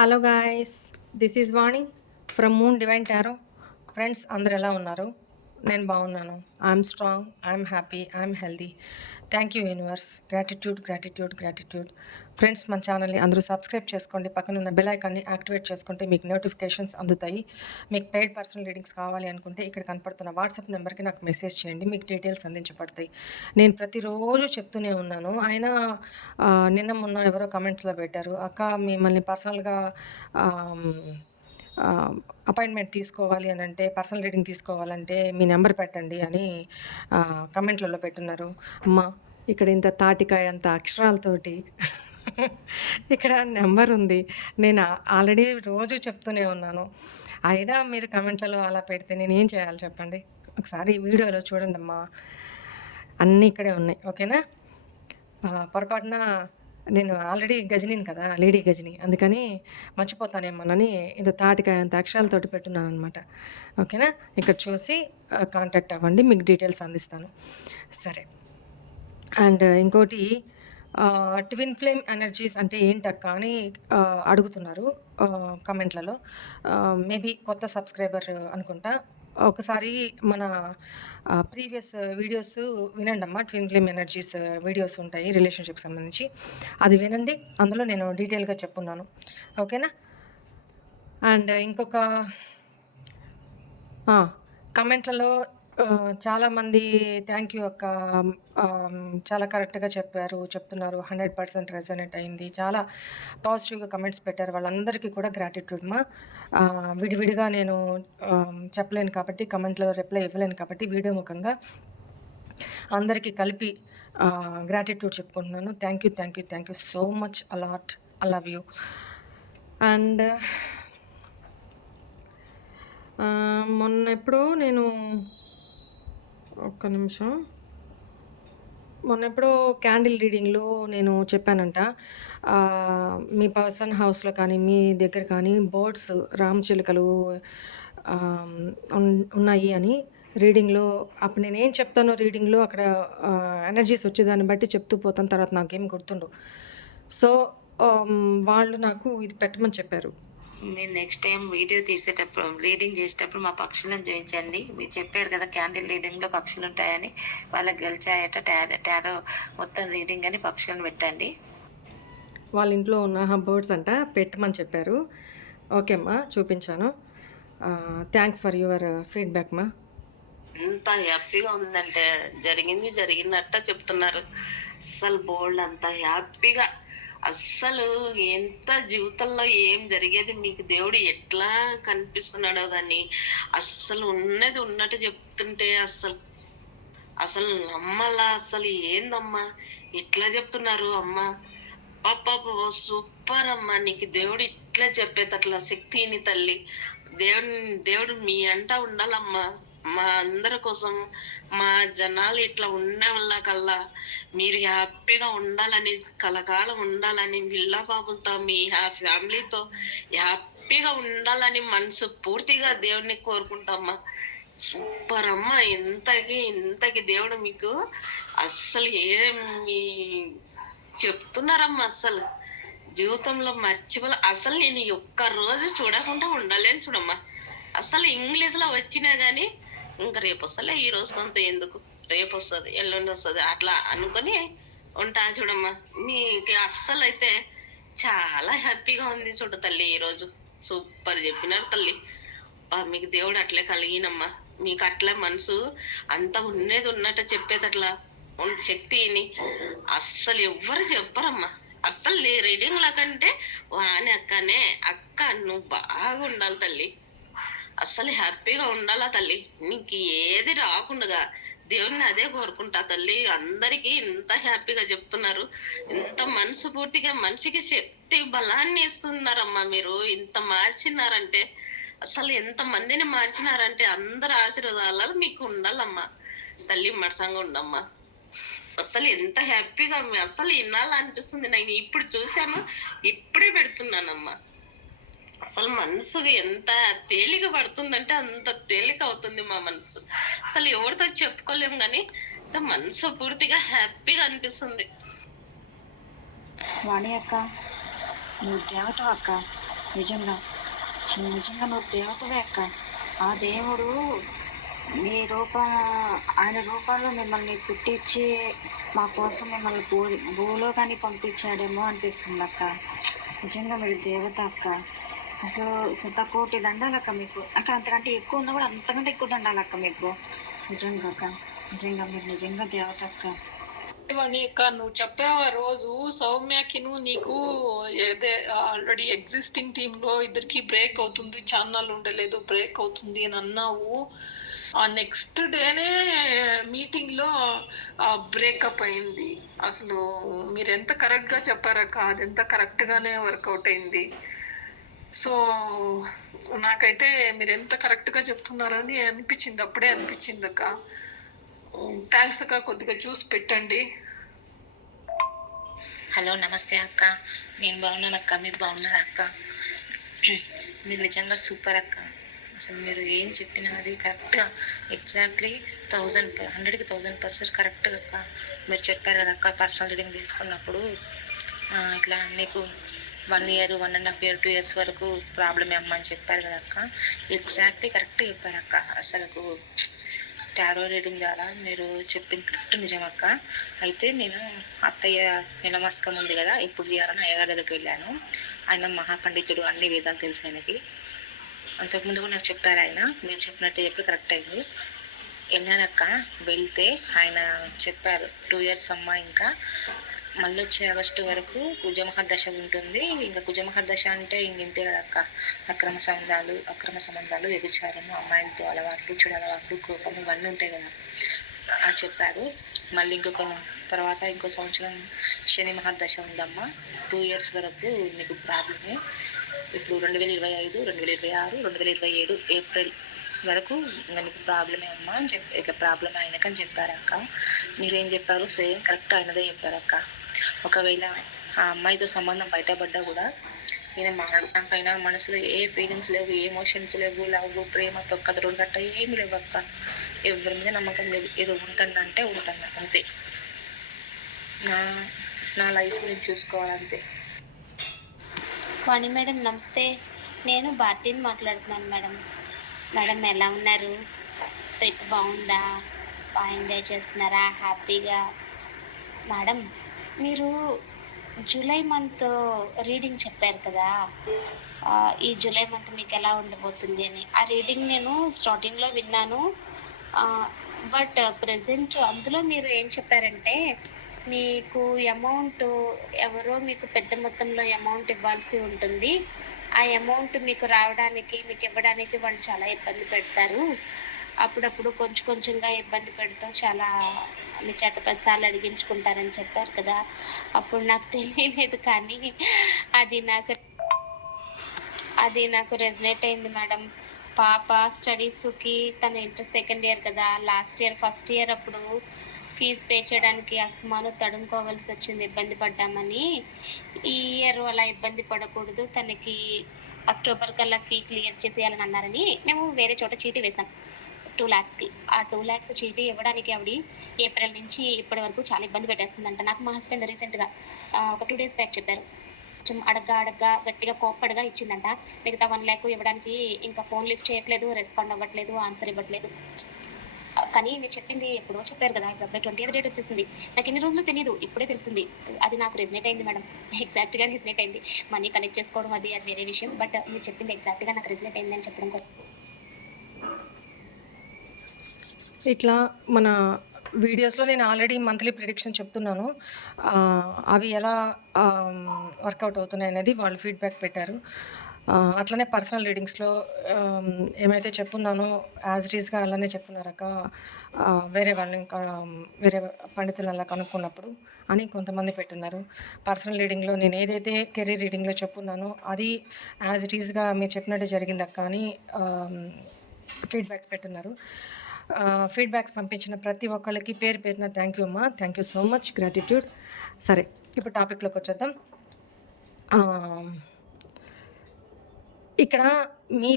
Hello guys, this is Vani from moon divine tarot. Friends అందరు ఎలా ఉన్నారు? నేను బాగున్నాను. I'm strong, I'm happy, I'm healthy. Thank you universe. Gratitude gratitude gratitude. Friends, మన ఛానల్ని అందరూ సబ్స్క్రైబ్ చేసుకోండి. పక్కనున్న బెల్ ఐకాన్ని యాక్టివేట్ చేసుకుంటే మీకు నోటిఫికేషన్స్ అందుతాయి. మీకు పెయిడ్ పర్సనల్ రీడింగ్స్ కావాలి అనుకుంటే ఇక్కడ కనపడుతున్న వాట్సాప్ నెంబర్కి నాకు మెసేజ్ చేయండి, మీకు డీటెయిల్స్ అందించబడతాయి. నేను ప్రతిరోజు చెప్తూనే ఉన్నాను. అయినా నిన్న మొన్న ఎవరో కమెంట్స్లో పెట్టారు, అక్క మిమ్మల్ని పర్సనల్గా అపాయింట్మెంట్ తీసుకోవాలి అని అంటే, పర్సనల్ రీడింగ్ తీసుకోవాలంటే మీ నెంబర్ పెట్టండి అని కమెంట్లలో పెట్టున్నారు. అమ్మ, ఇక్కడ ఇంత తాటికాయ అంత అక్షరాలతోటి ఇక్కడ నెంబర్ ఉంది. నేను ఆల్రెడీ రోజు చెప్తూనే ఉన్నాను. అయినా మీరు కమెంట్లలో అలా పెడితే నేను ఏం చేయాలి చెప్పండి? ఒకసారి వీడియోలో చూడండి అమ్మా, అన్నీ ఇక్కడే ఉన్నాయి. ఓకేనా? పొరపాటున నేను ఆల్రెడీ గజనీని కదా, లేడీ గజని, అందుకని మర్చిపోతానేమోనని ఇంత తాటికాయ అంత అక్షరాలతోటి పెట్టున్నాను అనమాట. ఓకేనా? ఇక్కడ చూసి కాంటాక్ట్ అవ్వండి, మీకు డీటెయిల్స్ అందిస్తాను. సరే. అండ్ ఇంకోటి, ట్విన్ ఫ్లేమ్ ఎనర్జీస్ అంటే ఏంటక్క అని అడుగుతున్నారు కమెంట్లలో. మేబీ కొత్త సబ్స్క్రైబర్ అనుకుంటా. ఒకసారి మన ప్రీవియస్ వీడియోస్ వినండి అమ్మా. ట్విన్ ఫ్లేమ్ ఎనర్జీస్ వీడియోస్ ఉంటాయి రిలేషన్షిప్ సంబంధించి, అది వినండి. అందులో నేను డీటెయిల్గా చెప్పున్నాను. ఓకేనా? అండ్ ఇంకొక కమెంట్లలో చాలామంది థ్యాంక్ యూ అక్క, చాలా కరెక్ట్గా చెప్తున్నారు, 100% రెజొనేట్ అయింది, చాలా పాజిటివ్గా కమెంట్స్ పెట్టారు. వాళ్ళందరికీ కూడా గ్రాటిట్యూడ్ మా. విడివిడిగా నేను చెప్పలేను కాబట్టి, కమెంట్లో రిప్లై ఇవ్వలేను కాబట్టి, వీడియో ముఖంగా అందరికీ కలిపి గ్రాటిట్యూడ్ చెప్పుకుంటున్నాను. Thank you so much a lot. I love you. And మొన్న ఎప్పుడో నేను ఒక్క నిమిషం, మొన్న ఎప్పుడో క్యాండిల్ రీడింగ్లో నేను చెప్పానంట, మీ పర్సన్ హౌస్లో కానీ మీ దగ్గర కానీ బర్డ్స్, రామచిలుకలు ఉన్నాయి అని రీడింగ్లో. అప్పుడు నేనేం చెప్తానో రీడింగ్లో అక్కడ ఎనర్జీస్ వచ్చేదాన్ని బట్టి చెప్తూ పోతాను, తర్వాత నాకేం గుర్తుండవు. సో వాళ్ళు నాకు ఇది పెట్టమని చెప్పారు. మీరు నెక్స్ట్ టైం వీడియో తీసేటప్పుడు, రీడింగ్ చేసేటప్పుడు మా పక్షులను చూపించండి. మీరు చెప్పారు కదా క్యాండిల్ రీడింగ్లో పక్షులు ఉంటాయని, వాళ్ళకి గెలిచాయట టారో మొత్తం రీడింగ్ అని పక్షులను పెట్టండి. వాళ్ళ ఇంట్లో ఉన్న బర్డ్స్ అంట పెట్టమని చెప్పారు. ఓకే అమ్మా, చూపించాను. థ్యాంక్స్ ఫర్ యువర్ ఫీడ్బ్యాక్ మా. ఎంత హ్యాపీగా ఉందంటే, జరిగినట్ట చెప్తున్నారు. అస్సలు బోల్డ్ అంత హ్యాపీగా, అస్సలు ఎంత జీవితంలో ఏం జరిగేది మీకు దేవుడు ఎట్లా కనిపిస్తున్నాడో కానీ అస్సలు ఉన్నది ఉన్నట్టు చెప్తుంటే అసలు నమ్మలా. అసలు ఏందమ్మా ఇట్లా చెప్తున్నారు అమ్మా? పాప సూపర్ అమ్మా, నీకు దేవుడు ఇట్లా చెప్పేటట్ల శక్తిని తల్లి. దేవుడు మీ అంట ఉండాలమ్మా, మా అందరి కోసం, మా జనాలు ఇట్లా ఉండే వల్ల కల్లా మీరు హ్యాపీగా ఉండాలని, కలకాలం ఉండాలని, పిల్ల బాబులతో మీ ఫ్యామిలీతో హ్యాపీగా ఉండాలని మనసు పూర్తిగా దేవుడిని కోరుకుంటామ్మా. సూపర్ అమ్మ. ఇంతకి దేవుడు మీకు అస్సలు ఏమి చెప్తున్నారమ్మా, అస్సలు జీవితంలో మర్చిపోలే. అసలు నేను ఒక్క రోజు చూడకుండా ఉండలేను చూడమ్మా. అసలు ఇంగ్లీష్లో వచ్చినా కానీ ఇంకా రేపు వస్తలే, ఈ రోజు అంత ఎందుకు, రేపు వస్తుంది, ఎల్లుండి వస్తుంది, అట్లా అనుకొని ఉంటా చూడమ్మా. మీకు అస్సలు అయితే చాలా హ్యాపీగా ఉంది చూడ తల్లి. ఈరోజు సూపర్ చెప్పినారు తల్లి. మీకు దేవుడు అట్లే కలిగినమ్మా, మీకు అట్లా మనసు అంత ఉన్నది ఉన్నట్టు చెప్పేటట్లా శక్తిని అస్సలు ఎవ్వరు చెప్పరమ్మా. అస్సలు రీడింగ్ లాకంటే వాని అక్కనే, అక్క నువ్వు బాగా ఉండాలి తల్లి, అస్సలు హ్యాపీగా ఉండాలా తల్లి. నీకు ఏది రాకుండా దేవుణ్ణి అదే కోరుకుంటా తల్లి. అందరికీ ఇంత హ్యాపీగా చెప్తున్నారు, ఇంత మనసు పూర్తిగా మనిషికి శక్తి బలాన్ని ఇస్తున్నారమ్మా. మీరు ఇంత మార్చినారంటే, అసలు ఎంత మందిని మార్చినారంటే అందరు ఆశీర్వాదాలు మీకు ఉండాలమ్మా తల్లి. మరసంగా ఉండమ్మా. అసలు ఎంత హ్యాపీగా అసలు వినాలనిపిస్తుంది. నేను ఇప్పుడు చూశాను, ఇప్పుడే పెడుతున్నానమ్మా. అసలు మనసుకి ఎంత తేలిక పడుతుందంటే అంత తేలిక అవుతుంది మా మనసు. అసలు ఎవరితో చెప్పుకోలేము కానీ మనసు పూర్తిగా హ్యాపీగా అనిపిస్తుంది. వాణి అక్క, నువ్వు దేవత అక్క. నిజంగా అసలు నిజంగా నువ్వు దేవతవే అక్క. ఆ దేవుడు నీ ఆయన రూపంలో మిమ్మల్ని పుట్టించి మా కోసం మిమ్మల్ని భూలోకాన్ని పంపించాడేమో అనిపిస్తుంది అక్క. నిజంగా మీరు దేవత అక్క. అసలు శతకోటి దండాలక్క మీకు. అక్క అంతకంటే ఎక్కువ ఉన్నా కూడా అంతకంటే ఎక్కువ దండాలక్క మీకు. నిజంగా అక్క. నిజంగా మీరు నిజంగా దేవత అక్క. అక్క నువ్వు చెప్పావు ఆ రోజు సౌమ్యకిను నీకు ఏదే ఆల్రెడీ ఎగ్జిస్టింగ్ టీమ్ లో ఇద్దరికి బ్రేక్ అవుతుంది, ఛానల్ ఉండలేదు, బ్రేక్ అవుతుంది అని అన్నావు. ఆ నెక్స్ట్ డేనే మీటింగ్ లో బ్రేకప్ అయింది. అసలు మీరు ఎంత కరెక్ట్ గా చెప్పారక్క, అది ఎంత కరెక్ట్ గానే వర్కౌట్ అయింది. సో నాకైతే మీరు ఎంత కరెక్ట్ గా చెప్తున్నారని అనిపించింది, అప్పుడే అనిపించింది అక్క. థ్యాంక్స్ అక్క, కొద్దిగా చూసి పెట్టండి. హలో, నమస్తే అక్క. నేను బాగున్నాను అక్క, మీరు బాగున్నారా అక్క? మీరు నిజంగా సూపర్ అక్క. అసలు మీరు ఏం చెప్పినా అది కరెక్ట్గా ఎగ్జాక్ట్లీ 100కి 1000% కరెక్ట్గా అక్క. మీరు చెప్పారు కదా అక్క, పర్సనల్ రీడింగ్ తీసుకున్నప్పుడు ఇట్లా నీకు 1 year 1.5 year 2 years వరకు ప్రాబ్లమే అమ్మ అని చెప్పారు కదా అక్క. ఎగ్జాక్ట్లీ కరెక్ట్ చెప్పారు అక్క. అసలు టారో రీడింగ్ ద్వారా మీరు చెప్పింది కరెక్ట్ నిజం అక్క. అయితే నేను అత్తయ్య నిలమస్కం ఉంది కదా, ఇప్పుడు చేయాలని అయ్యగారి దగ్గరికి వెళ్ళాను. ఆయన మహాపండితుడు, అన్ని వేదాలు తెలుసు ఆయనకి. అంతకుముందు కూడా నాకు చెప్పారు ఆయన, మీరు చెప్పినట్టు చెప్పి కరెక్ట్ అయింది. వెళ్ళానక్క. వెళ్తే ఆయన చెప్పారు 2 years అమ్మ, ఇంకా మళ్ళీ వచ్చే ఆగస్టు వరకు కుజమహర్దశ ఉంటుంది. ఇంకా కుజమహర్దశ అంటే ఇంతే కదా అక్క. అక్రమ సంబంధాలు, వ్యభిచారము, అమ్మాయిలతో అలవాట్లు, చెడు అలవాట్లు, కోపం, ఇవన్నీ ఉంటాయి కదా అని చెప్పారు. మళ్ళీ ఇంకో సంవత్సరం శని మహర్దశ ఉందమ్మా. 2 years వరకు మీకు ప్రాబ్లమే. ఇప్పుడు 2025, 2026, 2027 ఏప్రిల్ వరకు ఇంకా నీకు ప్రాబ్లమే అమ్మా అని ఇట్లా ప్రాబ్లమ్ అయినాకని చెప్పారక్క. మీరేం చెప్పారు సేమ్ కరెక్ట్ అయినదే చెప్పారక్క. ఒకవేళ ఆ అమ్మాయితో సంబంధం బయటపడ్డా కూడా నేను నాకైనా మనసులో ఏ ఫీలింగ్స్ లేవు, ఏ ఎమోషన్స్ లేవు, లవ్, ప్రేమ, తొక్కదరుడు గట్ట ఏమి లేవు అక్క. ఎవరి మీద నమ్మకం లేదు. ఏదో ఉంటానంటే ఉంటాను అంతే. నా లైఫ్ నేను చూసుకోవాలంతే. వాణి మేడం నమస్తే. నేను భారతిని మాట్లాడుతున్నాను మేడం. మేడం ఎలా ఉన్నారు? ట్రిప్ బాగుందా? బాగా ఎంజాయ్ చేస్తున్నారా? హ్యాపీగా? మేడం మీరు జూలై మంత్ రీడింగ్ చెప్పారు కదా, ఈ జూలై మంత్ మీకు ఎలా ఉండబోతుంది అని. ఆ రీడింగ్ నేను స్టార్టింగ్లో విన్నాను. బట్ ప్రజెంట్ అందులో మీరు ఏం చెప్పారంటే మీకు అమౌంట్ ఎవరో మీకు పెద్ద మొత్తంలో అమౌంట్ ఇవ్వాల్సి ఉంటుంది. ఆ అమౌంట్ మీకు రావడానికి, మీకు ఇవ్వడానికి వాళ్ళు చాలా ఇబ్బంది పెడతారు. అప్పుడప్పుడు కొంచెంగా ఇబ్బంది పెడుతూ చాలా మీ చేత 10 సార్లు అడిగించుకుంటారని చెప్పారు కదా. అప్పుడు నాకు తెలియలేదు, కానీ అది నాకు రెజనేట్ అయింది మేడం. పాప స్టడీస్కి తన ఇంటర్ 2nd year కదా, లాస్ట్ ఇయర్ 1st year అప్పుడు ఫీజు పే చేయడానికి అస్తమాను తడుముకోవాల్సి వచ్చింది, ఇబ్బంది పడ్డామని. ఈ ఇయర్ అలా ఇబ్బంది పడకూడదు, తనకి అక్టోబర్ కల్లా ఫీ క్లియర్ చేసేయాలని అన్నారని మేము వేరే చోట చీటీ వేసాం 2 lakhsకి. ఆ 2 lakhs చీటీ ఇవ్వడానికి ఆవిడ ఏప్రిల్ నుంచి ఇప్పటి వరకు చాలా ఇబ్బంది పెట్టేస్తుందంట. నాకు మా హస్బెండ్ రీసెంట్గా ఒక 2 days బ్యాక్ చెప్పారు. కొంచెం అడగ్గా గట్టిగా కోప్పడిగా ఇచ్చిందంట. మిగతా 1 lakh ఇవ్వడానికి ఇంకా ఫోన్ లిఫ్ట్ చేయట్లేదు, రెస్పాండ్ అవ్వట్లేదు, ఆన్సర్ ఇవ్వట్లేదు. కానీ మీరు చెప్పింది ఎప్పుడో చెప్పారు కదా, ఇప్పుడు అప్పుడే 20th date వచ్చేసింది. నాకు ఎన్ని రోజులు తెలియదు, ఇప్పుడే తెలిసింది. అది నాకు రెజనేట్ అయింది మేడం, ఎగ్జాక్ట్గా రెజనేట్ అయింది. మనీ కలెక్ట్ చేసుకోవడం అది వేరే విషయం, బట్ మీరు చెప్పింది ఎగ్జాక్ట్గా నాకు రెజనేట్ అయింది అని చెప్పడం కోసం. ఇట్లా మన వీడియోస్లో నేను ఆల్రెడీ మంత్లీ ప్రిడిక్షన్ చెప్తున్నాను. అవి ఎలా వర్కౌట్ అవుతున్నాయి అనేది వాళ్ళు ఫీడ్బ్యాక్ పెట్టారు. అట్లనే పర్సనల్ రీడింగ్స్లో ఏమైతే చెప్పున్నానో యాజ్ ఇట్ ఈస్గా అలానే చెప్పున్నారక. వేరే వాళ్ళని ఇంకా వేరే పండితులు అలా కనుక్కున్నప్పుడు అని కొంతమంది పెట్టున్నారు. పర్సనల్ రీడింగ్లో నేను ఏదైతే కెరీర్ రీడింగ్లో చెప్పున్నానో అది యాజ్ ఇట్ ఈస్గా మీరు చెప్పినట్టు జరిగిందక్క అని ఫీడ్బ్యాక్స్ పెట్టున్నారు. ఫీడ్బ్యాక్స్ పంపించిన ప్రతి ఒక్కళ్ళకి పేరు పేరున థ్యాంక్ యూ అమ్మా. Thank you so much, gratitude. సరే, ఇప్పుడు టాపిక్లోకి వచ్చేద్దాం. ఇక్కడ మీ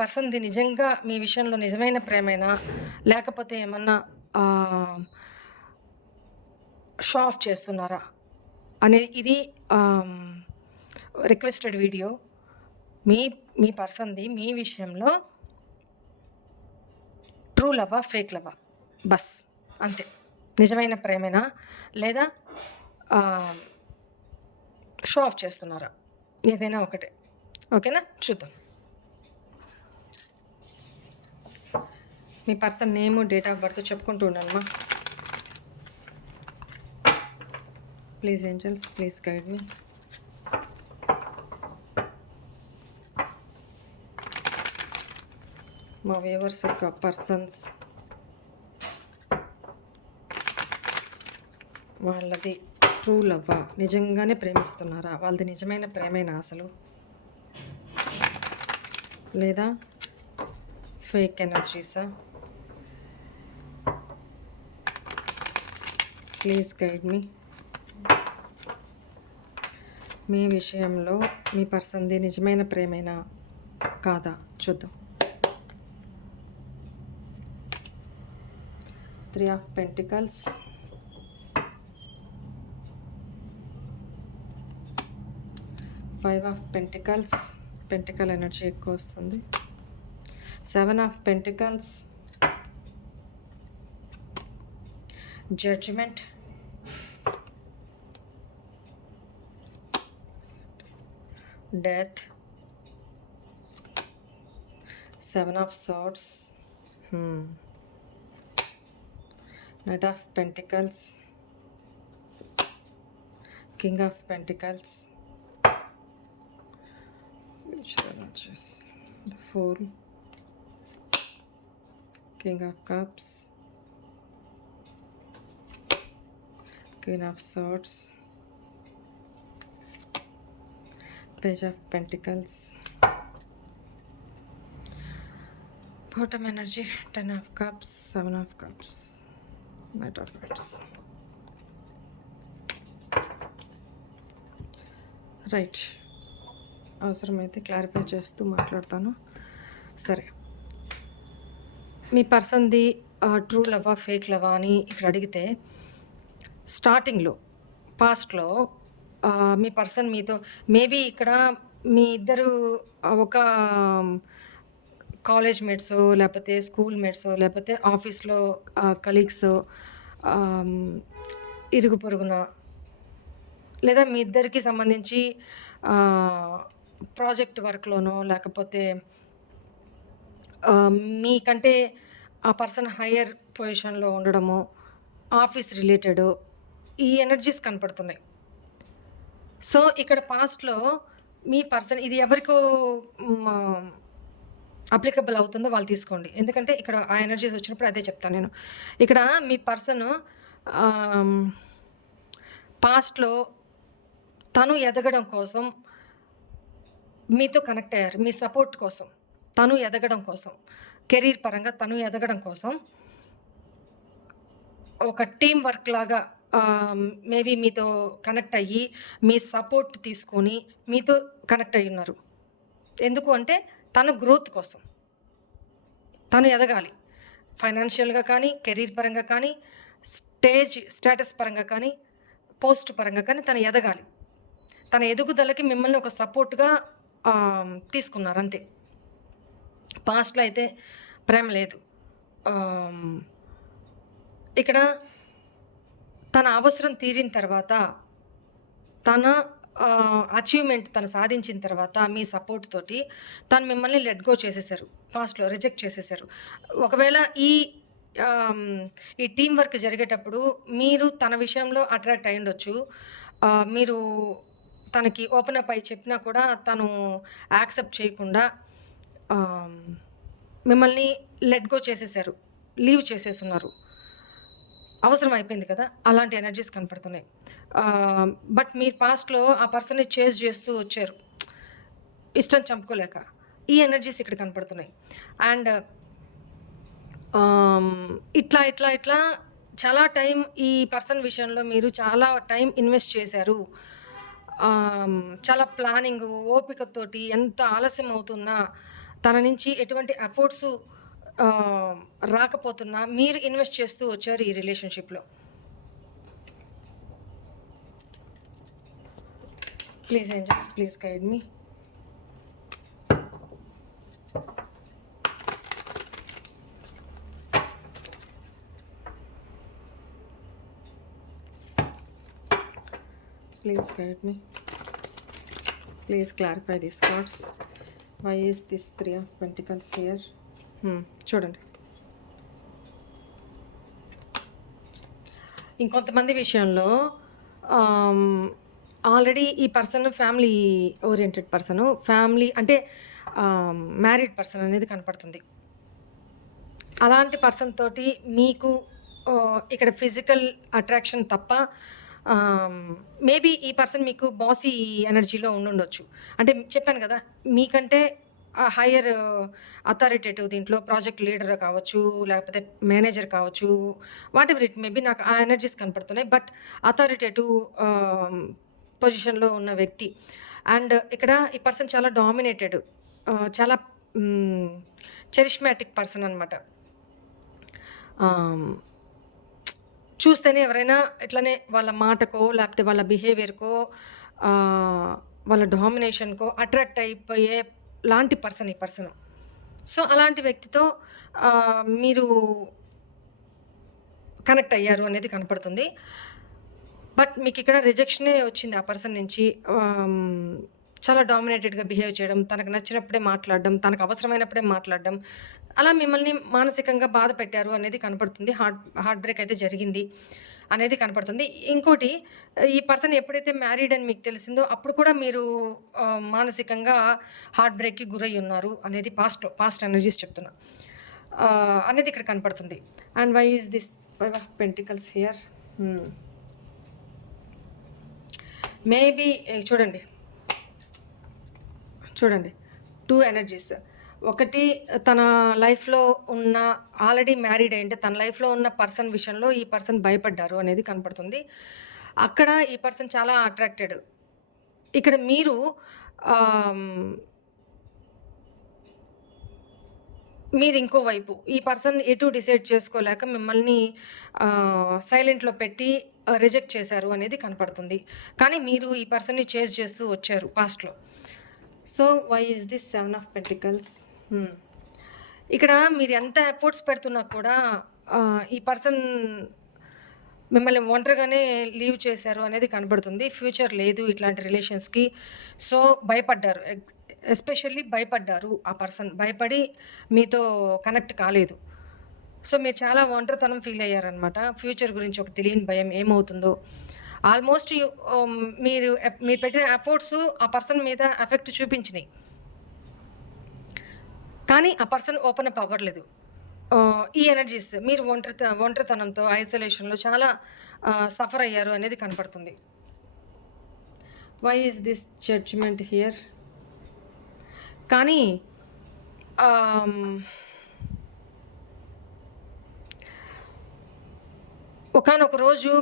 పర్సన్ది నిజంగా మీ విషయంలో నిజమైన ప్రేమైనా, లేకపోతే ఏమన్నా షో ఆఫ్ చేస్తున్నారా అనేది ఇది రిక్వెస్టెడ్ వీడియో. మీ మీ పర్సన్ది మీ విషయంలో ట్రూ లవ్వా, ఫేక్ లవ్వా, బస్ అంతే. నిజమైన ప్రేమేనా లేదా షో ఆఫ్ చేస్తున్నారా? ఏదైనా ఒకటే. ఓకేనా? చూద్దాం. మీ person name, date of birth చెప్పుకుంటూ ఉండండిమా. Please angels, please guide me. మా వ్యూవర్స్ యొక్క పర్సన్స్ వాళ్ళది ట్రూ లవ్వా, నిజంగానే ప్రేమిస్తున్నారా? వాళ్ళది నిజమైన ప్రేమేనా అసలు, లేదా ఫేక్ ఎనర్జీసా? ప్లీజ్ గైడ్ మీ. మీ విషయంలో మీ పర్సన్ది నిజమైన ప్రేమేనా కాదా చూద్దాం. 3 of Pentacles, 5 of Pentacles, pentacle energy ఎక్కువ వస్తుంది. 7 of Pentacles, judgement, death, 7 of Swords, Knight of Pentacles, King of Pentacles, future energies, the Fool, King of Cups, Queen of Swords, Page of Pentacles, bottom energy, 10 of Cups, 7 of Cups, Knight of Cups. Right, అవసరమైతే clarify చేస్తూ మాట్లాడతాను. సరే, మీ పర్సన్ది true లవ్వా, fake లవ్వా అని ఇక్కడ అడిగితే, స్టార్టింగ్లో పాస్ట్లో మీ పర్సన్ మీతో మేబీ ఇక్కడ మీ ఇద్దరు ఒక కాలేజ్ మేట్సో, లేకపోతే స్కూల్ మేట్సో, లేకపోతే ఆఫీస్లో కలీగ్సో, ఇరుగు పొరుగున, లేదా మీ ఇద్దరికి సంబంధించి ప్రాజెక్ట్ వర్క్లోనో, లేకపోతే మీకంటే ఆ పర్సన్ హయ్యర్ పొజిషన్లో ఉండడము, ఆఫీస్ రిలేటెడ్, ఈ ఎనర్జీస్ కనపడుతున్నాయి. సో ఇక్కడ పాస్ట్లో మీ పర్సన్, ఇది ఎవరికో అప్లికబుల్ అవుతుందో వాళ్ళు తీసుకోండి, ఎందుకంటే ఇక్కడ ఆ ఎనర్జీస్ వచ్చినప్పుడు అదే చెప్తాను నేను. ఇక్కడ మీ పర్సన్ పాస్ట్లో తను ఎదగడం కోసం మీతో కనెక్ట్ అయ్యారు, మీ సపోర్ట్ కోసం, తను ఎదగడం కోసం, కెరీర్ పరంగా తను ఎదగడం కోసం ఒక టీం వర్క్ లాగా మేబీ మీతో కనెక్ట్ అయ్యి మీ సపోర్ట్ తీసుకొని మీతో కనెక్ట్ అయ్యి ఉన్నారు. ఎందుకు అంటే తన గ్రోత్ కోసం, తను ఎదగాలి, ఫైనాన్షియల్గా కానీ, కెరీర్ పరంగా కానీ, స్టేటస్ పరంగా కానీ, పోస్ట్ పరంగా కానీ తను ఎదగాలి. తన ఎదుగుదలకి మిమ్మల్ని ఒక సపోర్ట్గా తీసుకున్నారు అంతే. పాస్ట్లో అయితే ప్రేమ లేదు. ఇక్కడ తన అవసరం తీరిన తర్వాత, తన అచీవ్మెంట్ తను సాధించిన తర్వాత మీ సపోర్ట్ తోటి తను మిమ్మల్ని లెట్ గో చేసేసారు, పాస్ట్లో రిజెక్ట్ చేసేసారు. ఒకవేళ ఈ టీం వర్క్ జరిగేటప్పుడు మీరు తన విషయంలో అట్రాక్ట్ అయి ఉండొచ్చు. మీరు తనకి ఓపెన్ అప్ అయి చెప్పినా కూడా తను యాక్సెప్ట్ చేయకుండా మిమ్మల్ని లెట్ గో చేసేసారు, లీవ్ చేసేస్తున్నారు. అవసరం అయిపోయింది కదా, అలాంటి ఎనర్జీస్ కనపడుతున్నాయి. బట్ మీరు పాస్ట్లో ఆ పర్సన్ని చేజ్ చేస్తూ వచ్చారు, ఇష్టం చంపుకోలేక. ఈ ఎనర్జీస్ ఇక్కడ కనపడుతున్నాయి. అండ్ ఇట్లా ఇట్లా ఇట్లా చాలా టైం ఈ పర్సన్ విషయంలో మీరు చాలా టైం ఇన్వెస్ట్ చేశారు. చాలా ప్లానింగ్, ఓపికతోటి, ఎంత ఆలస్యం అవుతున్నా, తన నుంచి ఎటువంటి ఎఫర్ట్స్ రాకపోతున్నా మీరు ఇన్వెస్ట్ చేస్తూ వచ్చారు ఈ రిలేషన్షిప్లో. Please angels, please guide me. Please guide me. Please clarify these cards. Why is this 3 of Pentacles here? చూడండి, ఇంకొంతమంది విషయంలో ఆల్రెడీ ఈ person family oriented person, family అంటే మ్యారీడ్ పర్సన్ అనేది కనపడుతుంది. అలాంటి పర్సన్ తోటి మీకు ఇక్కడ ఫిజికల్ అట్రాక్షన్ తప్ప మేబీ ఈ పర్సన్ మీకు బాసీ ఎనర్జీలో ఉండుండొచ్చు. అంటే చెప్పాను కదా, మీకంటే హయ్యర్ అథారిటేటివ్ దీంట్లో ప్రాజెక్ట్ లీడర్ కావచ్చు, లేకపోతే మేనేజర్ కావచ్చు, వాట్ ఎవర్ ఇట్ మేబీ, నాకు ఆ ఎనర్జీస్ కనపడుతున్నాయి. బట్ అథారిటేటివ్ పొజిషన్లో ఉన్న వ్యక్తి. అండ్ ఇక్కడ ఈ పర్సన్ చాలా డామినేటెడ్, చాలా చెరిష్మాటిక్ పర్సన్ అనమాట. చూస్తేనే ఎవరైనా ఇట్లనే వాళ్ళ మాటకో లేకపోతే వాళ్ళ బిహేవియర్కో వాళ్ళ డామినేషన్కో అట్రాక్ట్ అయిపోయే లాంటి పర్సన్ ఈ పర్సన్. సో అలాంటి వ్యక్తితో మీరు కనెక్ట్ అయ్యారు అనేది కనపడుతుంది. బట్ మీకు ఇక్కడ రిజెక్షనే వచ్చింది ఆ పర్సన్ నుంచి. చాలా డామినేటెడ్గా బిహేవ్ చేయడం, తనకు నచ్చినప్పుడే మాట్లాడడం, తనకు అవసరమైనప్పుడే మాట్లాడడం, అలా మిమ్మల్ని మానసికంగా బాధ పెట్టారు అనేది కనపడుతుంది. హార్ట్ బ్రేక్ అయితే జరిగింది అనేది కనపడుతుంది. ఇంకోటి, ఈ పర్సన్ ఎప్పుడైతే మ్యారీడ్ అని మీకు తెలిసిందో అప్పుడు కూడా మీరు మానసికంగా హార్ట్ బ్రేక్కి గురై ఉన్నారు అనేది పాస్ట్ ఎనర్జీస్ చెప్తున్నా అనేది ఇక్కడ కనపడుతుంది. And why is this 5 of Pentacles here? Maybe చూడండి 2 ఎనర్జీస్. ఒకటి, తన లైఫ్లో ఉన్న ఆల్రెడీ మ్యారీడ్ అయింటే తన లైఫ్లో ఉన్న పర్సన్ విషయంలో ఈ పర్సన్ భయపడ్డారు అనేది కనపడుతుంది. అక్కడ ఈ పర్సన్ చాలా అట్రాక్టెడ్. ఇక్కడ మీరు ఇంకోవైపు ఈ పర్సన్ ఎటు డిసైడ్ చేసుకోలేక మిమ్మల్ని సైలెంట్లో పెట్టి రిజెక్ట్ చేశారు అనేది కనపడుతుంది. కానీ మీరు ఈ పర్సన్ని చేజ్ చేస్తూ వచ్చారు పాస్ట్లో. So why is this 7 of Pentacles? ఇక్కడ మీరు ఎంత ఎఫర్ట్స్ పెడుతున్నా కూడా ఈ పర్సన్ మిమ్మల్ని ఒంటరిగానే లీవ్ చేశారు అనేది కనబడుతుంది. ఫ్యూచర్ లేదు ఇట్లాంటి రిలేషన్స్కి. సో భయపడ్డారు, ఎస్పెషల్లీ భయపడ్డారు. ఆ పర్సన్ భయపడి మీతో కనెక్ట్ కాలేదు. సో మీరు చాలా ఒంటరితనం ఫీల్ అయ్యారనమాట. ఫ్యూచర్ గురించి ఒక తెలియని భయం, ఏమవుతుందో. ఆల్మోస్ట్ మీరు పెట్టిన ఎఫర్ట్స్ ఆ పర్సన్ మీద ఎఫెక్ట్ చూపించినాయి, కానీ ఆ పర్సన్ ఓపెన్ అప్ అవ్వట్లేదు. ఈ ఎనర్జీస్ మీరు ఒంటరితనంతో ఐసోలేషన్లో చాలా సఫర్ అయ్యారు అనేది కనపడుతుంది. Why is this judgement here? కానీ ఒకానొక రోజు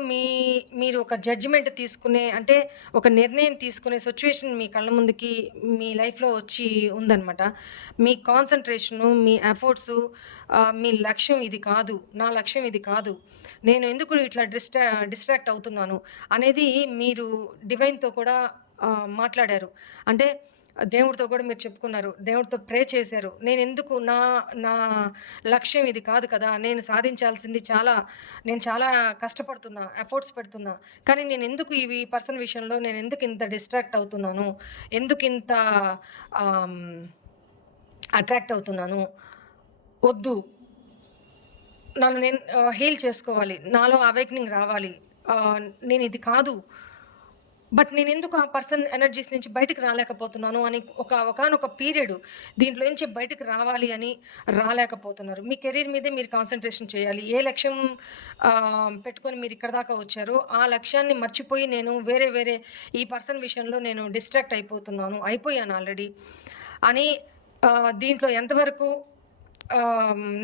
మీరు ఒక జడ్జిమెంట్ తీసుకునే, అంటే ఒక నిర్ణయం తీసుకునే సిచ్యువేషన్ మీ కళ్ళ ముందుకి మీ లైఫ్లో వచ్చి ఉందన్నమాట. మీ కాన్సన్ట్రేషను, మీ ఎఫర్ట్సు, మీ లక్ష్యం ఇది కాదు, నా లక్ష్యం ఇది కాదు, నేను ఎందుకు ఇట్లా డిస్ట్రాక్ట్ అవుతున్నాను అనేది మీరు డివైన్తో కూడా మాట్లాడారు. అంటే దేవుడితో కూడా మీరు చెప్పుకున్నారు, దేవుడితో ప్రే చేశారు. నేను ఎందుకు, నా లక్ష్యం ఇది కాదు కదా, నేను సాధించాల్సింది నేను చాలా కష్టపడుతున్నా, ఎఫర్ట్స్ పెడుతున్నా, కానీ నేను ఎందుకు ఈ పర్సన్ విషయంలో నేను ఎందుకు ఇంత డిస్ట్రాక్ట్ అవుతున్నాను, ఎందుకు ఇంత అట్రాక్ట్ అవుతున్నాను, వద్దు, నేను హీల్ చేసుకోవాలి, నాలో అవేక్నింగ్ రావాలి, నేను ఇది కాదు, బట్ నేను ఎందుకు ఆ పర్సన్ ఎనర్జీస్ నుంచి బయటకు రాలేకపోతున్నాను అని ఒకనొక పీరియడ్ దీంట్లో నుంచి బయటకు రావాలి అని రాలేకపోతున్నారు. మీ కెరీర్ మీదే మీరు కాన్సన్ట్రేషన్ చేయాలి. ఏ లక్ష్యం పెట్టుకొని మీరు ఇక్కడ దాకా వచ్చారో ఆ లక్ష్యాన్ని మర్చిపోయి నేను వేరే ఈ పర్సన్ విషయంలో నేను డిస్ట్రాక్ట్ అయిపోయాను ఆల్రెడీ అని దీంట్లో ఎంతవరకు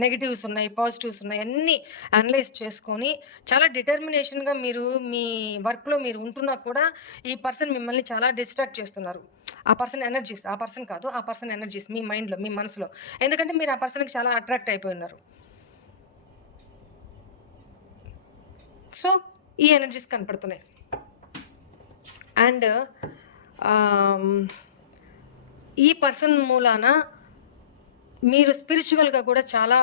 నెగిటివ్స్ ఉన్నాయి, పాజిటివ్స్ ఉన్నాయి, అన్నీ అనలైజ్ చేసుకొని చాలా డిటర్మినేషన్గా మీరు మీ వర్క్లో మీరు ఉంటున్నా కూడా ఈ పర్సన్ మిమ్మల్ని చాలా డిస్ట్రాక్ట్ చేస్తున్నారు. ఆ పర్సన్ ఎనర్జీస్, ఆ పర్సన్ కాదు, ఆ పర్సన్ ఎనర్జీస్ మీ మైండ్లో, మీ మనసులో. ఎందుకంటే మీరు ఆ పర్సన్కి చాలా అట్రాక్ట్ అయిపోయి ఉన్నారు. సో ఈ ఎనర్జీస్ కనపడుతున్నాయి. అండ్ ఈ పర్సన్ మూలాన మీరు స్పిరిచువల్గా కూడా చాలా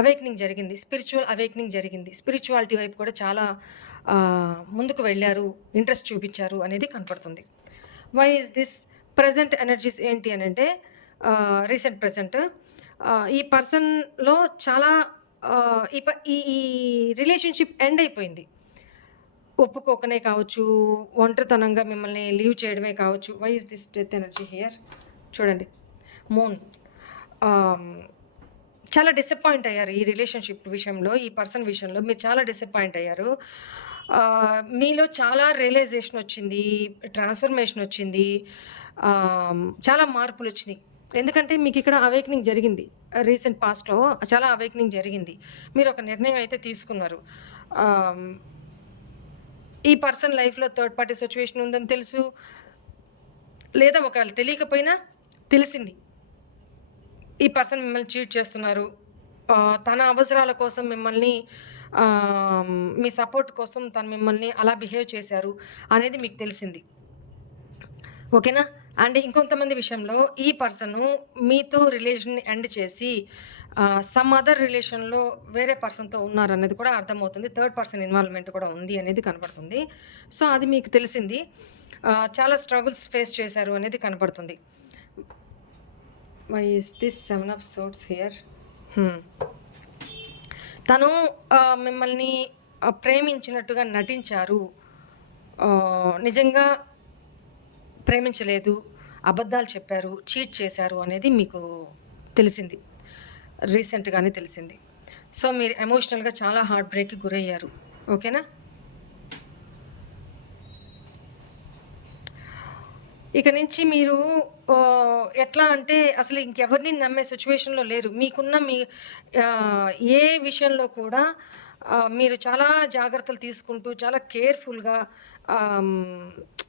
అవేక్నింగ్ జరిగింది, స్పిరిచువల్ అవేక్నింగ్ జరిగింది, స్పిరిచువాలిటీ వైపు కూడా చాలా ముందుకు వెళ్ళారు, ఇంట్రెస్ట్ చూపించారు అనేది కనపడుతుంది. Why is this? Present energies ఏంటి అని అంటే రీసెంట్ ప్రజెంట్ ఈ పర్సన్లో చాలా ఈ రిలేషన్షిప్ ఎండ్ అయిపోయింది. ఒప్పుకోకనే కావచ్చు, ఒంటరితనంగా మిమ్మల్ని లీవ్ చేయడమే కావచ్చు. Why is this death energy here? చూడండి, మూన్. చాలా డిసప్పాయింట్ అయ్యారు ఈ రిలేషన్షిప్ విషయంలో, ఈ పర్సన్ విషయంలో మీరు చాలా డిసప్పాయింట్ అయ్యారు. మీలో చాలా రియలైజేషన్ వచ్చింది, ట్రాన్స్ఫర్మేషన్ వచ్చింది, చాలా మార్పులు వచ్చినాయి. ఎందుకంటే మీకు ఇక్కడ అవేక్నింగ్ జరిగింది, రీసెంట్ పాస్ట్లో చాలా అవేక్నింగ్ జరిగింది. మీరు ఒక నిర్ణయం అయితే తీసుకున్నారు. ఈ పర్సన్ లైఫ్లో థర్డ్ పార్టీ సిచ్యువేషన్ ఉందని తెలుసు, లేదా ఒకవేళ తెలియకపోయినా తెలిసింది. ఈ పర్సన్ మిమ్మల్ని చీట్ చేస్తున్నారు, తన అవసరాల కోసం మిమ్మల్ని, మీ సపోర్ట్ కోసం తను మిమ్మల్ని అలా బిహేవ్ చేశారు అనేది మీకు తెలిసింది. ఓకేనా? అండ్ ఇంకొంతమంది విషయంలో ఈ పర్సను మీతో రిలేషన్ ఎండ్ చేసి సమ్ అదర్ రిలేషన్లో వేరే పర్సన్తో ఉన్నారు అనేది కూడా అర్థమవుతుంది. థర్డ్ పర్సన్ ఇన్వాల్వ్మెంట్ కూడా ఉంది అనేది కనపడుతుంది. సో అది మీకు తెలిసింది, చాలా స్ట్రగుల్స్ ఫేస్ చేశారు అనేది కనపడుతుంది. Why is this 7 of Swords here? తను మిమ్మల్ని ప్రేమించినట్టుగా నటించారు, నిజంగా ప్రేమించలేదు, అబద్ధాలు చెప్పారు, చీట్ చేశారు అనేది మీకు తెలిసింది, రీసెంట్గానే తెలిసింది. సో మీరు ఎమోషనల్గా చాలా హార్ట్ బ్రేక్కి గురయ్యారు. ఓకేనా? ఇక నుంచి మీరు ఎట్లా అంటే అసలు ఇంకెవరిని నమ్మే సిచ్యువేషన్లో లేరు. మీకున్న ఏ విషయంలో కూడా మీరు చాలా జాగ్రత్తలు తీసుకుంటూ చాలా కేర్ఫుల్గా,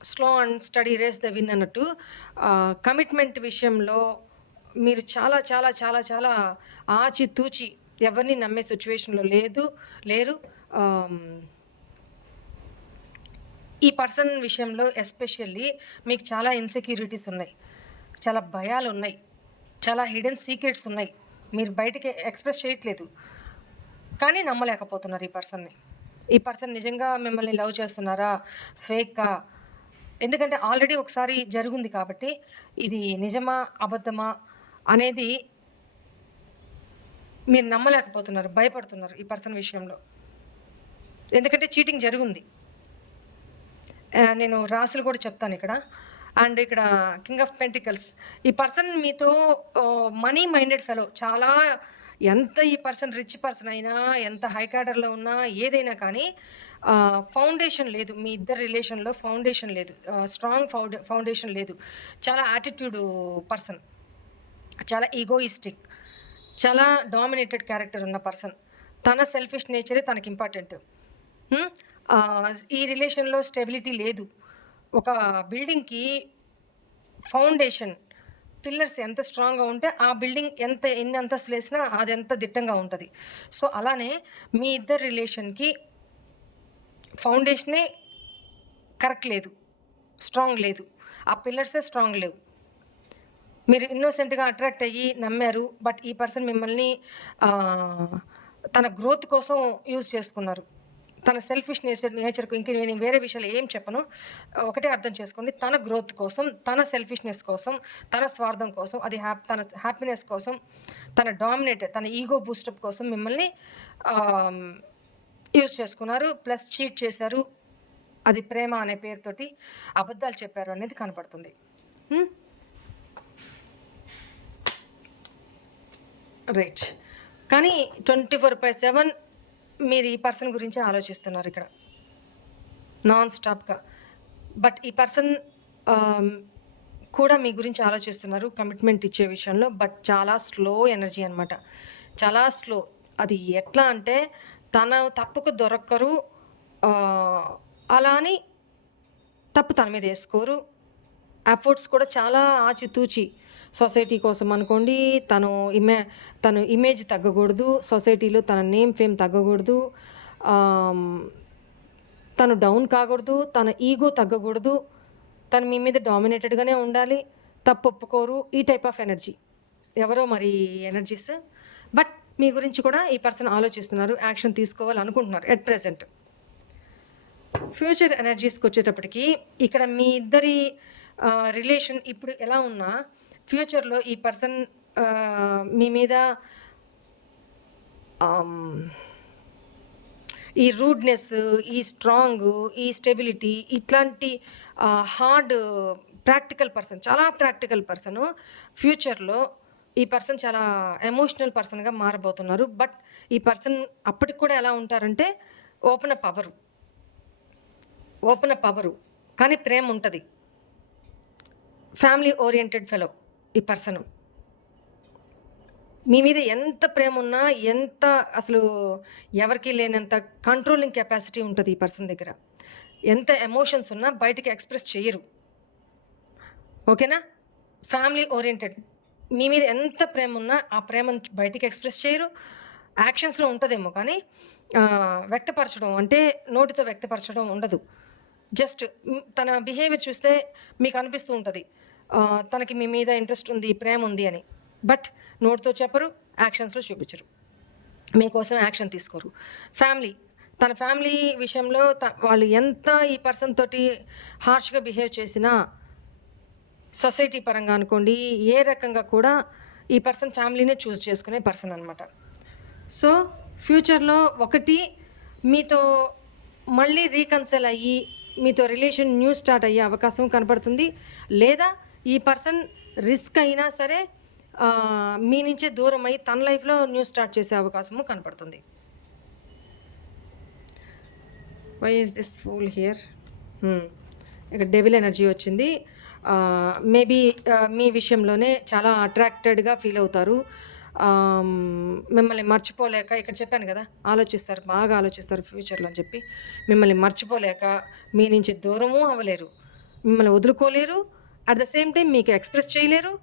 slow and steady race the win అన్నట్టు, కమిట్మెంట్ విషయంలో మీరు చాలా చాలా చాలా చాలా ఆచితూచి ఎవరిని నమ్మే సిచ్యువేషన్లో లేరు. ఈ పర్సన్ విషయంలో ఎస్పెషల్లీ మీకు చాలా ఇన్సెక్యూరిటీస్ ఉన్నాయి, చాలా భయాలు ఉన్నాయి, చాలా హిడెన్ సీక్రెట్స్ ఉన్నాయి. మీరు బయటికి ఎక్స్ప్రెస్ చేయట్లేదు, కానీ నమ్మలేకపోతున్నారు ఈ పర్సన్ని. ఈ పర్సన్ నిజంగా మిమ్మల్ని లవ్ చేస్తున్నారా, ఫేకా? ఎందుకంటే ఆల్రెడీ ఒకసారి జరుగుంది కాబట్టి ఇది నిజమా అబద్ధమా అనేది మీరు నమ్మలేకపోతున్నారు, భయపడుతున్నారు ఈ పర్సన్ విషయంలో. ఎందుకంటే చీటింగ్ జరుగుంది. నేను రాసులు కూడా చెప్తాను ఇక్కడ. అండ్ ఇక్కడ కింగ్ ఆఫ్ పెంటికల్స్. ఈ పర్సన్ మీతో మనీ మైండెడ్ ఫెలో, చాలా ఎంత ఈ పర్సన్ రిచ్ పర్సన్ అయినా, ఎంత హై క్యాడర్లో ఉన్నా, ఏదైనా కానీ ఫౌండేషన్ లేదు మీ ఇద్దరు రిలేషన్లో, ఫౌండేషన్ లేదు, స్ట్రాంగ్ ఫౌండేషన్ లేదు. చాలా యాటిట్యూడ్ పర్సన్, చాలా ఈగోయిస్టిక్, చాలా డామినేటెడ్ క్యారెక్టర్ ఉన్న పర్సన్. తన సెల్ఫిష్ నేచరే తనకి ఇంపార్టెంట్. ఈ రిలేషన్లో స్టెబిలిటీ లేదు. ఒక బిల్డింగ్కి ఫౌండేషన్ పిల్లర్స్ ఎంత స్ట్రాంగ్గా ఉంటే ఆ బిల్డింగ్ ఎన్ని అంతస్తులు వేసినా అది ఎంత దిట్టంగా ఉంటుంది. సో అలానే మీ ఇద్దరు రిలేషన్కి ఫౌండేషనే కరెక్ట్ లేదు, స్ట్రాంగ్ లేదు, ఆ పిల్లర్సే స్ట్రాంగ్ లేవు. మీరు ఇన్నోసెంట్గా అట్రాక్ట్ అయ్యి నమ్మారు, బట్ ఈ పర్సన్ మిమ్మల్ని తన గ్రోత్ కోసం యూజ్ చేసుకున్నారు. తన సెల్ఫిష్ నేచర్కు ఇంక నేను వేరే విషయాలు ఏం చెప్పను, ఒకటే అర్థం చేసుకోండి. తన గ్రోత్ కోసం, తన సెల్ఫిష్నెస్ కోసం, తన స్వార్థం కోసం, అది తన హ్యాపీనెస్ కోసం, తన ఈగో బూస్టప్ కోసం మిమ్మల్ని యూజ్ చేసుకున్నారు. ప్లస్ చీట్ చేశారు, అది ప్రేమ అనే పేరుతోటి అబద్ధాలు చెప్పారు అనేది కనపడుతుంది. రైట్. కానీ 24/7 మీరు ఈ పర్సన్ గురించి ఆలోచిస్తున్నారు ఇక్కడ నాన్ స్టాప్గా. బట్ ఈ పర్సన్ కూడా మీ గురించి ఆలోచిస్తున్నారు కమిట్మెంట్ ఇచ్చే విషయంలో, బట్ చాలా స్లో ఎనర్జీ అనమాట, చాలా స్లో. అది ఎట్లా అంటే తన తప్పుకు దొరక్కరు, అలా అని తప్పు తన మీద వేసుకోరు. ఎఫర్ట్స్ కూడా చాలా ఆచితూచి, సొసైటీ కోసం అనుకోండి, తను ఇమేజ్ తగ్గకూడదు, సొసైటీలో తన నేమ్ ఫేమ్ తగ్గకూడదు, తను డౌన్ కాకూడదు, తన ఈగో తగ్గకూడదు. తను మీ మీద డామినేటెడ్గానే ఉండాలి, తప్పు ఒప్పుకోరు, ఈ టైప్ ఆఫ్ ఎనర్జీ. ఎవరో మరి ఎనర్జీస్. బట్ మీ గురించి కూడా ఈ పర్సన్ ఆలోచిస్తున్నారు, యాక్షన్ తీసుకోవాలనుకుంటున్నారు ఎట్ ప్రెజెంట్. ఫ్యూచర్ ఎనర్జీస్కి వచ్చేటప్పటికి ఇక్కడ మీ ఇద్దరి రిలేషన్ ఇప్పుడు ఎలా ఉన్నా ఫ్యూచర్లో ఈ పర్సన్ మీ మీద ఈ రూడ్నెస్, ఈ స్ట్రాంగ్, ఈ స్టెబిలిటీ, ఇట్లాంటి హార్డ్ ప్రాక్టికల్ పర్సన్, చాలా ప్రాక్టికల్ పర్సను ఫ్యూచర్లో ఈ పర్సన్ చాలా ఎమోషనల్ పర్సన్గా మారబోతున్నారు. బట్ ఈ పర్సన్ అప్పటికి కూడా ఎలా ఉంటారంటే ఓపెన్ అప్ అవ్వరు కానీ ప్రేమ ఉంటుంది. ఫ్యామిలీ ఓరియంటెడ్ ఫెలో ఈ పర్సన్. మీ మీద ఎంత ప్రేమ ఉన్నా, ఎంత అసలు ఎవరికి లేనంత కంట్రోలింగ్ కెపాసిటీ ఉంటుంది ఈ పర్సన్ దగ్గర. ఎంత ఎమోషన్స్ ఉన్నా బయటికి ఎక్స్ప్రెస్ చేయరు. ఓకేనా? Family oriented. మీ మీద ఎంత ప్రేమ ఉన్నా ఆ ప్రేమను బయటికి ఎక్స్ప్రెస్ చేయరు. యాక్షన్స్లో ఉంటుందేమో కానీ వ్యక్తపరచడం అంటే నోటితో వ్యక్తపరచడం ఉండదు. జస్ట్ తన బిహేవియర్ చూస్తే మీకు అనిపిస్తూ ఉంటుంది తనకి మీ మీద ఇంట్రెస్ట్ ఉంది, ప్రేమ ఉంది అని. బట్ నోటితో చెప్పరు, యాక్షన్స్లో చూపించరు, మీకోసం యాక్షన్ తీసుకోరు. తన ఫ్యామిలీ విషయంలో వాళ్ళు ఎంత ఈ పర్సన్ తోటి హార్ష్గా బిహేవ్ చేసినా, సొసైటీ పరంగా అనుకోండి, ఏ రకంగా కూడా ఈ పర్సన్ ఫ్యామిలీనే చూస్ చేసుకునే పర్సన్ అనమాట. సో ఫ్యూచర్లో ఒకటి మీతో మళ్ళీ రీకన్సైల్ అయ్యి మీతో రిలేషన్ న్యూ స్టార్ట్ అయ్యే అవకాశం కనపడుతుంది. లేదా ఈ పర్సన్ రిస్క్ అయినా సరే మీ నుంచే దూరం అయ్యి తన లైఫ్లో న్యూ స్టార్ట్ చేసే అవకాశము కనపడుతుంది. Why is this fool here? ఇక్కడ డెవిల్ ఎనర్జీ వచ్చింది. మేబీ మీ విషయంలోనే చాలా అట్రాక్టెడ్గా ఫీల్ అవుతారు. మిమ్మల్ని మర్చిపోలేక, ఇక్కడ చెప్పాను కదా, బాగా ఆలోచిస్తారు ఫ్యూచర్లో అని చెప్పి. మిమ్మల్ని మర్చిపోలేక మీ నుంచి దూరము అవ్వలేరు, మిమ్మల్ని వదులుకోలేరు, అట్ ద సేమ్ టైం మీకు ఎక్స్ప్రెస్ చేయలేరు,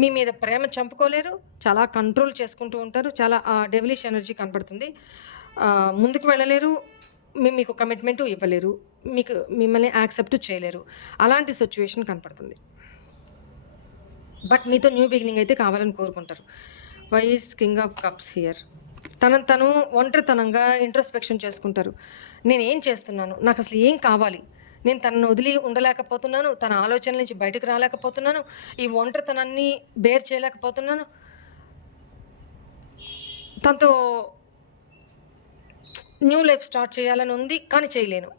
మీ మీద ప్రేమ చంపుకోలేరు, చాలా కంట్రోల్ చేసుకుంటూ ఉంటారు. చాలా డెవిలిష్ ఎనర్జీ కనపడుతుంది. ముందుకు వెళ్ళలేరు, మీకు కమిట్మెంటు ఇవ్వలేరు, మిమ్మల్ని యాక్సెప్ట్ చేయలేరు. అలాంటి సిచ్యువేషన్ కనపడుతుంది. బట్ మీతో న్యూ బిగినింగ్ అయితే కావాలని కోరుకుంటారు. Why is king of cups here? తను ఒంటరితనంగా ఇంట్రోస్పెక్షన్ చేసుకుంటారు. నేను ఏం చేస్తున్నాను, నాకు అసలు ఏం కావాలి, నేను తనను వదిలి ఉండలేకపోతున్నాను, తన ఆలోచనల నుంచి బయటకు రాలేకపోతున్నాను, ఈ ఒంటరితనాన్ని బేర్ చేయలేకపోతున్నాను, తనతో న్యూ లైఫ్ స్టార్ట్ చేయాలని ఉంది కానీ చేయలేను.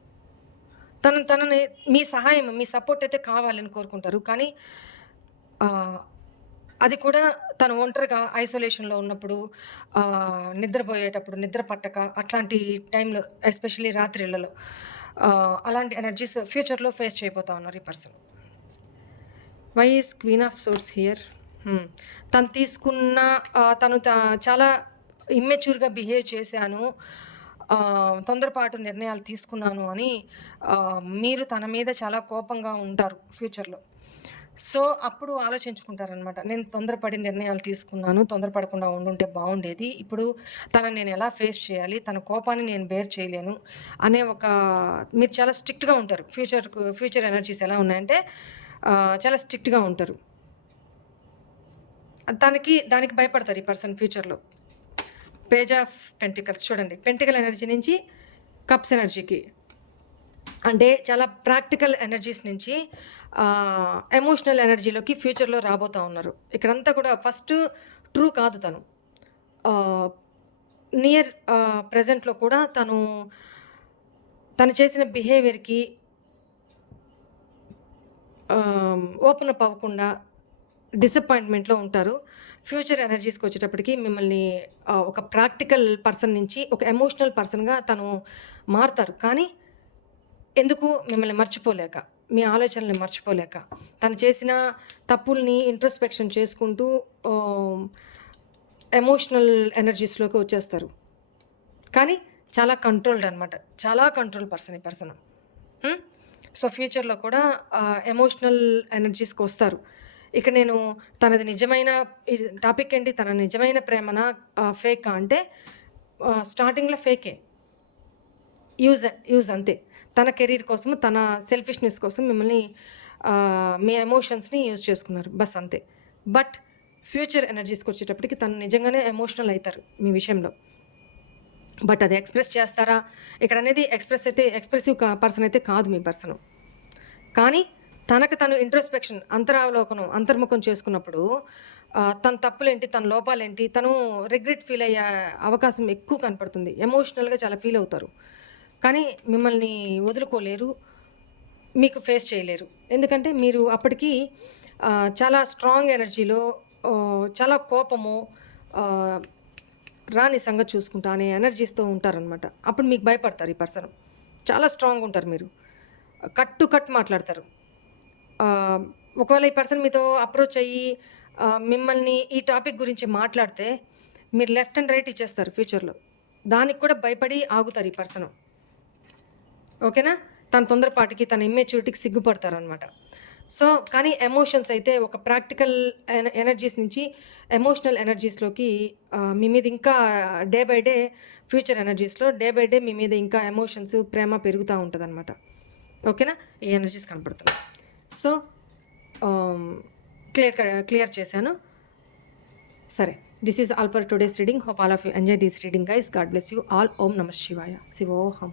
తనని మీ సహాయం, మీ సపోర్ట్ అయితే కావాలని కోరుకుంటారు. కానీ అది కూడా తను ఒంటరిగా ఐసోలేషన్లో ఉన్నప్పుడు, నిద్రపోయేటప్పుడు, నిద్ర పట్టక, అట్లాంటి టైంలో, ఎస్పెషల్లీ రాత్రిళ్ళలో అలాంటి ఎనర్జీస్ ఫ్యూచర్లో ఫేస్ చేయబోతా ఉన్నారు ఈ person. Why is queen of swords here? తను చాలా ఇమ్మెచ్యూర్గా బిహేవ్ చేశాను, తొందరపాటు నిర్ణయాలు తీసుకున్నాను అని మీరు తన మీద చాలా కోపంగా ఉంటారు ఫ్యూచర్లో. సో అప్పుడు ఆలోచించుకుంటారనమాట, నేను తొందరపడి నిర్ణయాలు తీసుకున్నాను, తొందరపడకుండా ఉండుంటే బాగుండేది, ఇప్పుడు తనని నేను ఎలా ఫేస్ చేయాలి, తన కోపాన్ని నేను బేర్ చేయలేను అనే మీరు చాలా స్ట్రిక్ట్గా ఉంటారు. ఫ్యూచర్ ఎనర్జీస్ ఎలా ఉన్నాయంటే చాలా స్ట్రిక్ట్గా ఉంటారు. దానికి భయపడతారు ఈ పర్సన్ ఫ్యూచర్లో. పేజ్ ఆఫ్ పెంటికల్స్ చూడండి, పెంటికల్ ఎనర్జీ నుంచి కప్స్ ఎనర్జీకి, అంటే చాలా ప్రాక్టికల్ ఎనర్జీస్ నుంచి ఎమోషనల్ ఎనర్జీలోకి ఫ్యూచర్లో రాబోతూ ఉన్నారు. ఇక్కడంతా కూడా ఫస్ట్ ట్రూ కాదు, నియర్ ప్రజెంట్లో కూడా తను చేసిన బిహేవియర్కి ఓపెన్ అప్ అవ్వకుండా డిసప్పాయింట్మెంట్లో ఉంటారు. ఫ్యూచర్ ఎనర్జీస్కి వచ్చేటప్పటికి మిమ్మల్ని ఒక ప్రాక్టికల్ పర్సన్ నుంచి ఒక ఎమోషనల్ పర్సన్గా తను మారుతారు. కానీ ఎందుకు? మిమ్మల్ని మర్చిపోలేక, మీ ఆలోచనల్ని మర్చిపోలేక, తను చేసిన తప్పుల్ని ఇంట్రోస్పెక్షన్ చేసుకుంటూ ఎమోషనల్ ఎనర్జీస్లోకి వచ్చేస్తారు. కానీ చాలా కంట్రోల్డ్ అనమాట, చాలా కంట్రోల్ పర్సన్ ఈ పర్సన్. సో ఫ్యూచర్లో కూడా ఎమోషనల్ ఎనర్జీస్కి వస్తారు. ఇక నేను తనది నిజమైన టాపిక్ ఏంటి, తన నిజమైన ప్రేమనా ఫేకా అంటే స్టార్టింగ్లో ఫేకే, యూజ్ అంతే. తన కెరీర్ కోసము, తన సెల్ఫిష్నెస్ కోసం మిమ్మల్ని మీ ఎమోషన్స్ని యూజ్ చేసుకున్నారు, బస్ అంతే. బట్ ఫ్యూచర్ ఎనర్జీస్కి వచ్చేటప్పటికి తను నిజంగానే ఎమోషనల్ అవుతారు మీ విషయంలో. బట్ అది ఎక్స్ప్రెస్ చేస్తారా ఇక్కడ అనేది ఎక్స్ప్రెసివ్ పర్సన్ అయితే కాదు మీ పర్సన్. కానీ తనకు తను ఇంట్రోస్పెక్షన్, అంతర్ముఖం చేసుకున్నప్పుడు తన తప్పులేంటి, తన లోపాలేంటి, తను రిగ్రెట్ ఫీల్ అయ్యే అవకాశం ఎక్కువ కనపడుతుంది. ఎమోషనల్గా చాలా ఫీల్ అవుతారు, కానీ మిమ్మల్ని వదులుకోలేరు, మీకు ఫేస్ చేయలేరు. ఎందుకంటే మీరు అప్పటికి చాలా స్ట్రాంగ్ ఎనర్జీలో, చాలా కోపము, రాని సంగతి చూసుకుంటా అనే ఎనర్జీస్తో ఉంటారనమాట. అప్పుడు మీకు భయపడతారు ఈ పర్సన్. చాలా స్ట్రాంగ్ ఉంటారు మీరు, కట్ మాట్లాడతారు. ఒకవేళ ఈ పర్సన్ మీతో అప్రోచ్ అయ్యి మిమ్మల్ని ఈ టాపిక్ గురించి మాట్లాడితే మీరు లెఫ్ట్ అండ్ రైట్ ఇచ్చేస్తారు ఫ్యూచర్లో. దానికి కూడా భయపడి ఆగుతారు ఈ పర్సన్. ఓకేనా? తన తొందరపాటికి, తన ఇమ్మెచ్యూరిటీకి సిగ్గుపడతారు అనమాట. సో కానీ ఎమోషన్స్ అయితే ఒక ప్రాక్టికల్ ఎనర్జీస్ నుంచి ఎమోషనల్ ఎనర్జీస్లోకి మీ మీద ఇంకా డే బై డే, ఫ్యూచర్ ఎనర్జీస్లో డే బై డే మీ మీద ఇంకా ఎమోషన్స్, ప్రేమ పెరుగుతూ ఉంటుంది అనమాట. ఓకేనా? ఈ ఎనర్జీస్ కనపడుతున్నాయి. సో క్లియర్ చేశాను. సరే, this is all for today's reading. Hope all of you enjoy this reading guys. God bless you all. ఓం నమః శివాయ. శివోహం.